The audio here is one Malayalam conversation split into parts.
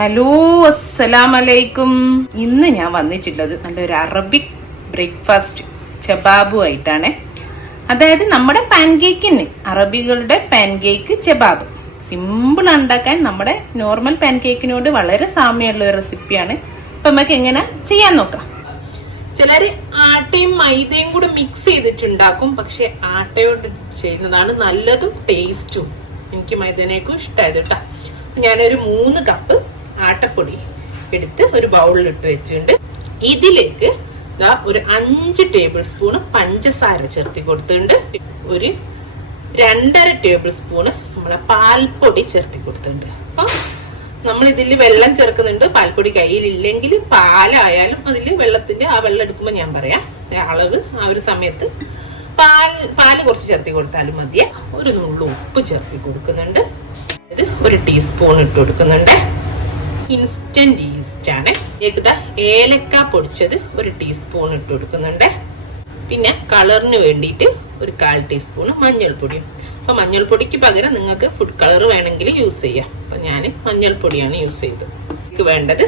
ഹലോ, അസ്സലാമലൈക്കും. ഇന്ന് ഞാൻ വന്നിട്ടുള്ളത് നല്ലൊരു അറബിക് ബ്രേക്ക്ഫാസ്റ്റ് ചെബാബുമായിട്ടാണ്. അതായത് നമ്മുടെ പാൻകേക്കിന്, അറബികളുടെ പാൻകേക്ക് ചെബാബ്. സിമ്പിൾ ഉണ്ടാക്കാൻ, നമ്മുടെ നോർമൽ പാൻകേക്കിനോട് വളരെ സാമ്യമുള്ള ഒരു റെസിപ്പിയാണ്. അപ്പം നമുക്ക് എങ്ങനെ ചെയ്യാൻ നോക്കാം. ചിലർ ആട്ടയും മൈദയും കൂടെ മിക്സ് ചെയ്തിട്ടുണ്ടാക്കും. പക്ഷെ ആട്ടയോട് ചെയ്യുന്നതാണ് നല്ലതും ടേസ്റ്റും. എനിക്ക് മൈദനേക്കും ഇഷ്ടമായത് കേട്ടോ. ഞാനൊരു 3 കപ്പ് ആട്ടപ്പൊടി എടുത്ത് ഒരു ബൗളിലിട്ട് വെച്ചിട്ടുണ്ട്. ഇതിലേക്ക് ഒരു 5 ടേബിൾ സ്പൂൺ പഞ്ചസാര ചേർത്തി കൊടുത്തിട്ടുണ്ട്. ഒരു 2.5 ടേബിൾ സ്പൂണ് നമ്മളെ പാൽപ്പൊടി ചേർത്തി കൊടുത്തിട്ടുണ്ട്. അപ്പൊ നമ്മൾ ഇതിൽ വെള്ളം ചേർക്കുന്നുണ്ട്. പാൽപ്പൊടി കയ്യിലില്ലെങ്കിൽ പാലായാലും അതിൽ വെള്ളത്തിന്റെ ആ വെള്ളം എടുക്കുമ്പോൾ ഞാൻ പറയാം അളവ്. ആ ഒരു സമയത്ത് പാല് കുറച്ച് ചേർത്തി കൊടുത്താലും മതിയെ. ഒരു നുള്ളു ഉപ്പ് ചേർത്തി കൊടുക്കുന്നുണ്ട്. ഇത് ഒരു ടീസ്പൂൺ ഇട്ട് കൊടുക്കുന്നുണ്ട്. ഇൻസ്റ്റന്റ് ഈസ്റ്റ് ആണ്. ഏലക്ക പൊടിച്ചത് ഒരു ടീസ്പൂൺ ഇട്ട് കൊടുക്കുന്നുണ്ട്. പിന്നെ കളറിന് വേണ്ടിയിട്ട് ഒരു 1/4 ടീസ്പൂൺ മഞ്ഞൾപ്പൊടിയും. അപ്പൊ മഞ്ഞൾപ്പൊടിക്ക് പകരം നിങ്ങൾക്ക് ഫുഡ് കളർ വേണമെങ്കിൽ യൂസ് ചെയ്യാം. അപ്പൊ ഞാൻ മഞ്ഞൾപ്പൊടിയാണ് യൂസ് ചെയ്തത്. എനിക്ക് വേണ്ടത്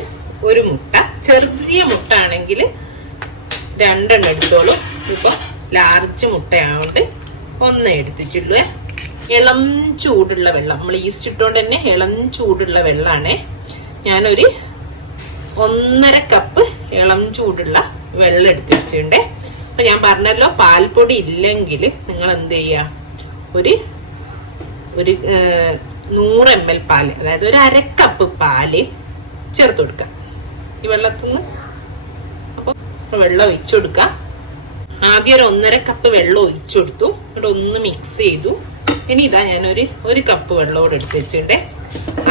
ഒരു മുട്ട. ചെറിയ മുട്ട ആണെങ്കിൽ 2 എണ്ണം എടുത്തോളൂ. ഇപ്പൊ ലാർജ് മുട്ടയായോണ്ട് 1 എടുത്തിട്ടുള്ളൂ. ഇളം ചൂടുള്ള വെള്ളം, നമ്മൾ ഈസ്റ്റ് ഇട്ടുകൊണ്ട് തന്നെ ഇളം ചൂടുള്ള വെള്ളമാണ്. ഞാനൊരു 1.5 കപ്പ് ഇളം ചൂടുള്ള വെള്ളം എടുത്ത് വെച്ചിട്ടുണ്ട്. അപ്പൊ ഞാൻ പറഞ്ഞല്ലോ, പാൽപ്പൊടി ഇല്ലെങ്കിൽ നിങ്ങൾ എന്ത് ചെയ്യുക, ഒരു 100 ml പാല്, അതായത് ഒരു 1/2 കപ്പ് പാല് ചേർത്ത് കൊടുക്കാം ഈ വെള്ളത്തിൽ നിന്ന്. അപ്പൊ വെള്ളം ഒഴിച്ചു കൊടുക്കാം. ആദ്യം ഒരു 1.5 കപ്പ് വെള്ളം ഒഴിച്ചു കൊടുത്തു. എന്നിട്ട് ഒന്ന് മിക്സ് ചെയ്തു. ഇനി ഇതാ ഞാനൊരു 1 കപ്പ് വെള്ളമോടെ എടുത്ത് വെച്ചിട്ടുണ്ട്.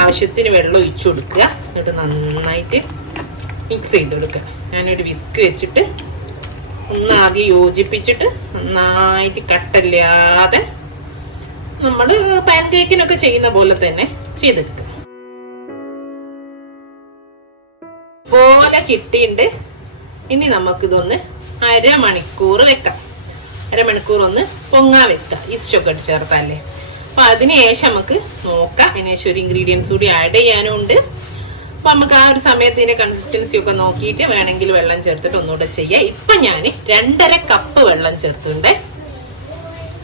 ആവശ്യത്തിന് വെള്ളം ഒഴിച്ചു കൊടുക്കുക. എന്നിട്ട് നന്നായിട്ട് മിക്സ് ചെയ്ത് കൊടുക്കുക. ഞാനൊരു വിസ്ക് വെച്ചിട്ട് ഒന്ന് ആദ്യം യോജിപ്പിച്ചിട്ട് നന്നായിട്ട് കട്ടല്ലാതെ നമ്മൾ പാൻകേക്കിനൊക്കെ ചെയ്യുന്ന പോലെ തന്നെ ചെയ്തെടുക്കുക. പോലെ കിട്ടിയിട്ടുണ്ട്. ഇനി നമുക്കിതൊന്ന് 1/2 മണിക്കൂർ വെക്കാം. 1/2 മണിക്കൂർ ഒന്ന് പൊങ്ങാൻ വെക്കാം. ഈസ്റ്റൊക്കെ ചേർത്തല്ലേ. അപ്പൊ അതിനുശേഷം നമുക്ക് നോക്കാം. അതിനുശേഷം ഒരു ഇൻഗ്രീഡിയൻസ് കൂടി ആഡ് ചെയ്യാനും ഉണ്ട്. അപ്പൊ നമുക്ക് ആ ഒരു സമയത്ത് ഇതിന്റെ കൺസിസ്റ്റൻസി ഒക്കെ നോക്കിയിട്ട് വേണമെങ്കിൽ വെള്ളം ചേർത്തിട്ട് ഒന്നുകൂടെ ചെയ്യാം. ഇപ്പൊ ഞാൻ 2.5 കപ്പ് വെള്ളം ചേർത്തുണ്ട്.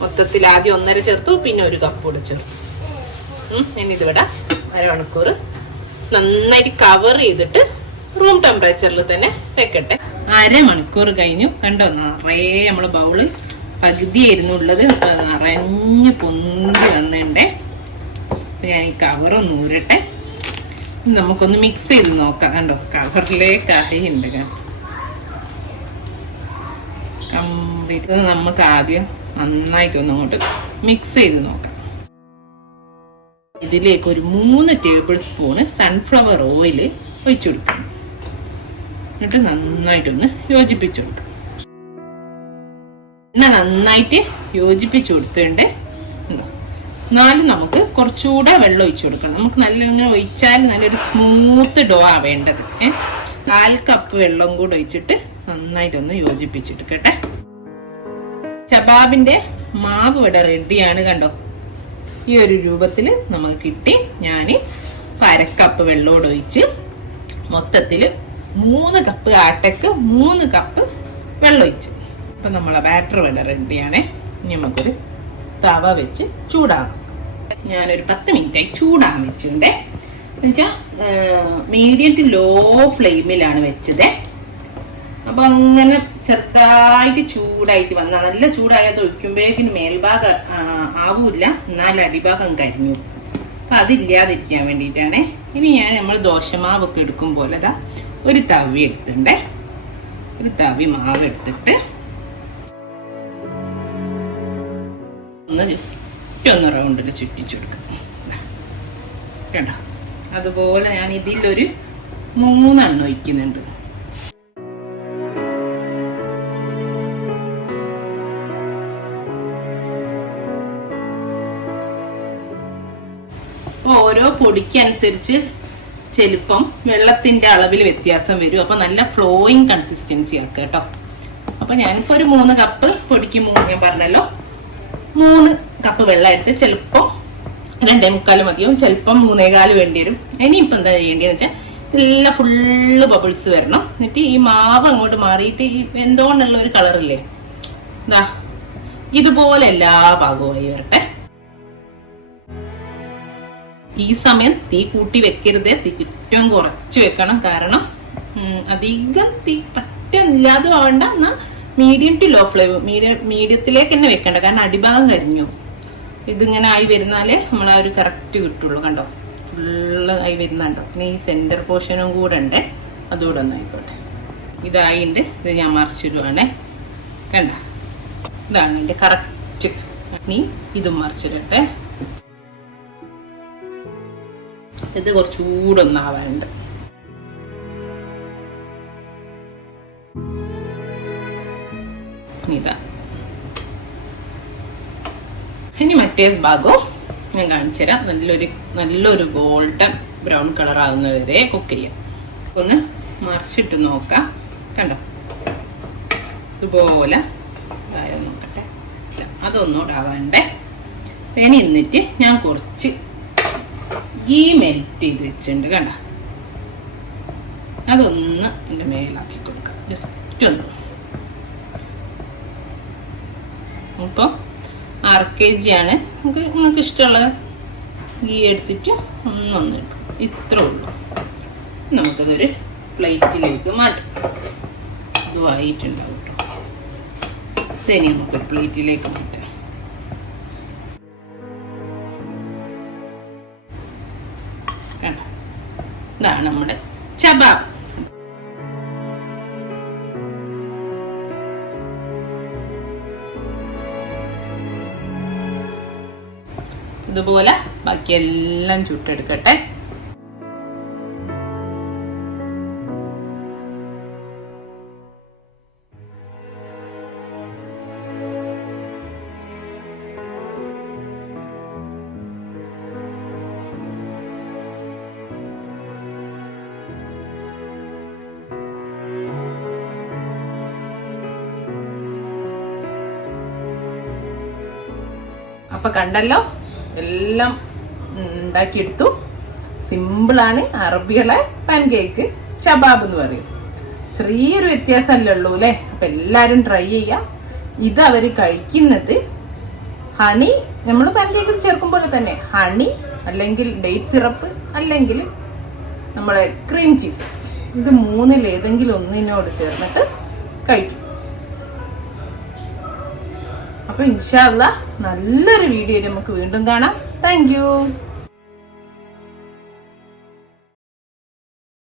മൊത്തത്തിൽ ആദ്യം 1.5 ചേർത്തു, പിന്നെ 1 കപ്പ് കൂടെ ചേർത്തു. ഇനി ഇതിവിടെ 1/2 മണിക്കൂർ നന്നായിട്ട് കവർ ചെയ്തിട്ട് റൂം ടെമ്പറേച്ചറിൽ തന്നെ വെക്കട്ടെ. 1/2 മണിക്കൂർ കഴിഞ്ഞു. കണ്ടോ, നിറയെ നമ്മള് ബൗള് പകുതിയായിരുന്നു ഉള്ളത്. അപ്പൊ നിറഞ്ഞ് പൊന്തി വന്നിണ്ടേ. അപ്പൊ ഞാൻ ഈ കവറൊന്ന് ഊരട്ടെ. നമുക്കൊന്ന് മിക്സ് ചെയ്ത് നോക്കാം. കണ്ടോ, കവറിലേക്ക് അറിയുണ്ട് കംപ്ലീറ്റ്. നമുക്ക് ആദ്യം നന്നായിട്ടൊന്ന് അങ്ങോട്ട് മിക്സ് ചെയ്ത് നോക്കാം. ഇതിലേക്ക് ഒരു 3 ടേബിൾ സ്പൂണ് സൺഫ്ലവർ ഓയിൽ ഒഴിച്ചു കൊടുക്കാം. എന്നിട്ട് നന്നായിട്ടൊന്ന് യോജിപ്പിച്ചു കൊടുക്കാം. പിന്നെ നന്നായിട്ട് യോജിപ്പിച്ചു കൊടുത്തിട്ടുണ്ട്. എന്നാലും നമുക്ക് കുറച്ചുകൂടെ വെള്ളം ഒഴിച്ചു കൊടുക്കണം. നമുക്ക് നല്ല ഇങ്ങനെ ഒഴിച്ചാൽ നല്ലൊരു സ്മൂത്ത് ഡോ ആവേണ്ടത്. 1/4 കപ്പ് വെള്ളം കൂടെ ഒഴിച്ചിട്ട് നന്നായിട്ടൊന്ന് യോജിപ്പിച്ചെടുക്കട്ടെ. ചെബാബിന്റെ മാവ് ഇവിടെ റെഡിയാണ്. കണ്ടോ, ഈ ഒരു രൂപത്തിൽ നമുക്ക് കിട്ടി. ഞാൻ 1/2 കപ്പ് വെള്ളമോട് ഒഴിച്ച് മൊത്തത്തില് 3 കപ്പ് ആട്ടയ്ക്ക് 3 കപ്പ് വെള്ളം ഒഴിച്ചു. അപ്പൊ നമ്മളെ ബാറ്റർ ഇവിടെ റെഡിയാണ്. ഇനി നമുക്കൊരു തവ വെച്ച് ചൂടാക്കാം. ഞാനൊരു 10 മിനിറ്റായി ചൂടാൻ വെച്ചിട്ടുണ്ട്. എന്നുവെച്ചാൽ മീഡിയം ടു ലോ ഫ്ലെയിമിലാണ് വെച്ചത്. അപ്പൊ അങ്ങനെ ചെറുതായിട്ട് ചൂടായിട്ട് വന്നാൽ, നല്ല ചൂടായത് ഒഴിക്കുമ്പോഴേക്കിന് മേൽഭാഗം ആവൂല്ല, എന്നാൽ അടിഭാഗം കരിഞ്ഞു. അപ്പൊ അതില്ലാതിരിക്കാൻ വേണ്ടിയിട്ടാണ്. ഇനി ഞാൻ നമ്മൾ ദോശമാവൊക്കെ എടുക്കും പോലെ ഒരു തവി എടുത്തിട്ടുണ്ട്. ഒരു തവി മാവ് എടുത്തിട്ട് ഒന്ന് ജസ്റ്റ് ഒന്ന് റൗണ്ടിൽ ചുറ്റിച്ചു കൊടുക്കാം. കേട്ടോ, അതുപോലെ ഞാൻ ഇതിലൊരു 3 എണ്ണം ഒഴിക്കുന്നുണ്ട്. ഓരോ പൊടിക്കനുസരിച്ച് ചിലപ്പം വെള്ളത്തിന്റെ അളവിൽ വ്യത്യാസം വരും. അപ്പൊ നല്ല ഫ്ലോയിങ് കൺസിസ്റ്റൻസി ആക്കുക കേട്ടോ. അപ്പൊ ഞാനിപ്പോ ഒരു 3 കപ്പ് പൊടിക്ക് ഞാൻ പറഞ്ഞല്ലോ 3 കപ്പ് വെള്ളം എടുത്ത് ചിലപ്പോ 2.25 മതിയും, ചിലപ്പം 3.25 വേണ്ടി വരും. ഇനിയിപ്പോൾ എന്താ ചെയ്യേണ്ടതെന്ന് വെച്ചാൽ നല്ല ഫുള്ള് ബബിൾസ് വരണം. എന്നിട്ട് ഈ മാവ് അങ്ങോട്ട് മാറിയിട്ട് ഈ എന്തോന്നുള്ള ഒരു കളറില്ലേ, എന്താ ഇതുപോലെ എല്ലാ ഭാഗവുമായി വരട്ടെ. ഈ സമയം തീ കൂട്ടി വെക്കരുത്, തീ ഏറ്റവും കുറച്ച് വെക്കണം. കാരണം അധികം തീ പറ്റില്ലാതെ വേണ്ട, എന്നാ മീഡിയം ടു ലോ ഫ്ലെയിം, മീഡിയത്തിലേക്ക് തന്നെ വെക്കണ്ട. കാരണം അടിഭാഗം കരിഞ്ഞു. ഇതിങ്ങനെ ആയി വരുന്നാലേ നമ്മൾ ആ ഒരു കറക്റ്റ് കിട്ടുള്ളൂ. കണ്ടോ, ഫുള്ള് ആയി വരുന്നുണ്ടോ. പിന്നെ ഈ സെന്റർ പോർഷനും കൂടെ ഉണ്ട്, അതുകൂടെ ഒന്ന് ആയിക്കോട്ടെ. ഇതായിണ്ട്. ഇത് ഞാൻ മറിച്ചിടുവാണേ. കണ്ട, ഇതാണ് എൻ്റെ കറക്റ്റ്. ഇനി ഇതും മറിച്ചിടട്ടെ. ഇത് കുറച്ചുകൂടെ ഒന്നാവാനുണ്ട്. ഇതാ ഇനി മറ്റേ ഭാഗവും ഞാൻ കാണിച്ചു തരാം. നല്ലൊരു ഗോൾഡൻ ബ്രൗൺ കളർ ആകുന്നവരെ കുക്ക് ചെയ്യാം. ഒന്ന് മറിച്ചിട്ട് നോക്കാം. കണ്ടോ, ഇതുപോലെ നോക്കട്ടെ. അതൊന്നുകൂടെ ആവാണ്ടേ. ഇനി എന്നിട്ട് ഞാൻ കുറച്ച് ഗീ മെൽറ്റ് ചെയ്ത് വെച്ചിട്ടുണ്ട്. കണ്ട, അതൊന്ന് എൻ്റെ മേലാക്കി കൊടുക്കാം. ജസ്റ്റ് ഒന്ന്. ഇപ്പോൾ 6 kg ആണ്. നിങ്ങൾക്ക് ഇഷ്ടമുള്ള ഗീ എടുത്തിട്ട് ഒന്നൊന്ന് എടുക്കും. ഇത്രേ ഉള്ളൂ. നമുക്കതൊരു പ്ലേറ്റിലേക്ക് മാറ്റാം. ഇതുമായിട്ടുണ്ടാവും കേട്ടോ. ഇനി നമുക്കൊരു പ്ലേറ്റിലേക്ക് മാറ്റാം. ഇതാണ് നമ്മുടെ ചബാബ്. ഇതുപോലെ ബാക്കിയെല്ലാം ചുട്ടെടുക്കട്ടെ. അപ്പൊ കണ്ടല്ലോ, എല്ലാം ഉണ്ടാക്കിയെടുത്തു. സിമ്പിളാണ്. അറബികളെ പാൻകേക്ക് ചബാബ് എന്ന് പറയും. ചെറിയൊരു വ്യത്യാസമല്ലേ ഉള്ളൂ അല്ലേ? അപ്പൊ എല്ലാരും ട്രൈ ചെയ്യാം. ഇത് അവര് കഴിക്കുന്നത് ഹണി, നമ്മൾ പാൻകേക്കിൽ ചേർക്കും പോലെ തന്നെ ഹണി, അല്ലെങ്കിൽ ഡേറ്റ് സിറപ്പ്, അല്ലെങ്കിൽ നമ്മളെ ക്രീം ചീസ്. ഇത് മൂന്നിൽ ഏതെങ്കിലും ഒന്നിനോട് ചേർന്നിട്ട് കഴിക്കും. അപ്പൊ ഇൻഷാ അല്ലാഹ് നല്ലൊരു വീഡിയോ നമുക്ക് വീണ്ടും കാണാം. Thank you.